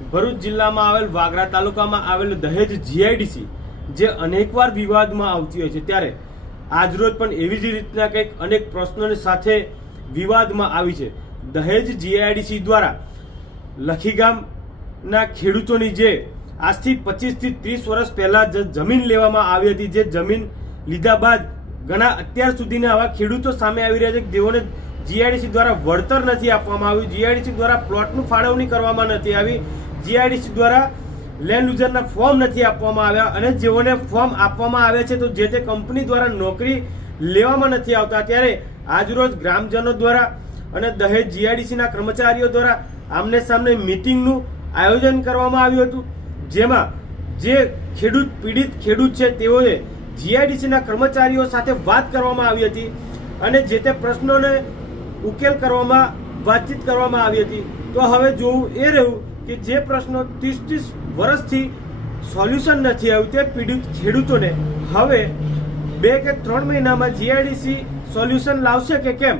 ભરૂચ જિલ્લામાં આવેલ વાગરા તાલુકામાં આવેલ દહેજ જીઆઈડીસી જે અનેકવાર વિવાદમાં આવતી હોય છે, ત્યારે આજરોજ પણ એવી જ રીતના કંઈક અનેક પ્રશ્નોની સાથે વિવાદમાં આવી છે. દહેજ જીઆઈડીસી દ્વારા લખીગામના ખેડૂતોની જે આજથી 25 થી 30 વર્ષ પહેલા જમીન લેવામાં આવી હતી, જે જમીન લીધા બાદ ઘણા અત્યાર સુધીના આવા ખેડૂતો સામે આવી રહ્યા છે કે જેઓને જીઆઈડીસી દ્વારા વળતર નથી આપવામાં આવ્યું, જીઆઈડીસી દ્વારા પ્લોટનું ફાળવણી કરવામાં નથી આવી, જીઆઈડીસી દ્વારા લેન્ડ યુઝરના ફોર્મ નથી આપવામાં આવ્યા અને જેઓને ફોર્મ આપવામાં આવે છે તો જે તે કંપની દ્વારા નોકરી લેવામાં નથી આવતા. ત્યારે આજરોજ ગ્રામજનો દ્વારા અને દહેજ જીઆઈડીસીના કર્મચારીઓ દ્વારા આમને સામને મીટિંગનું આયોજન કરવામાં આવ્યું હતું, જેમાં જે પીડિત ખેડૂત છે તેઓએ જીઆઈડીસીના કર્મચારીઓ સાથે વાત કરવામાં આવી હતી અને જે તે પ્રશ્નોને ઉકેલ કરવામાં વાતચીત કરવામાં આવી હતી. તો હવે જોવું એ રહ્યું કે જે પ્રશ્નો 30 વર્ષથી સોલ્યુશન નથી આવ્યું તે પીડિત ખેડૂતોને હવે 2 કે 3 મહિનામાં જીઆઈડીસી સોલ્યુશન લાવશે કે કેમ?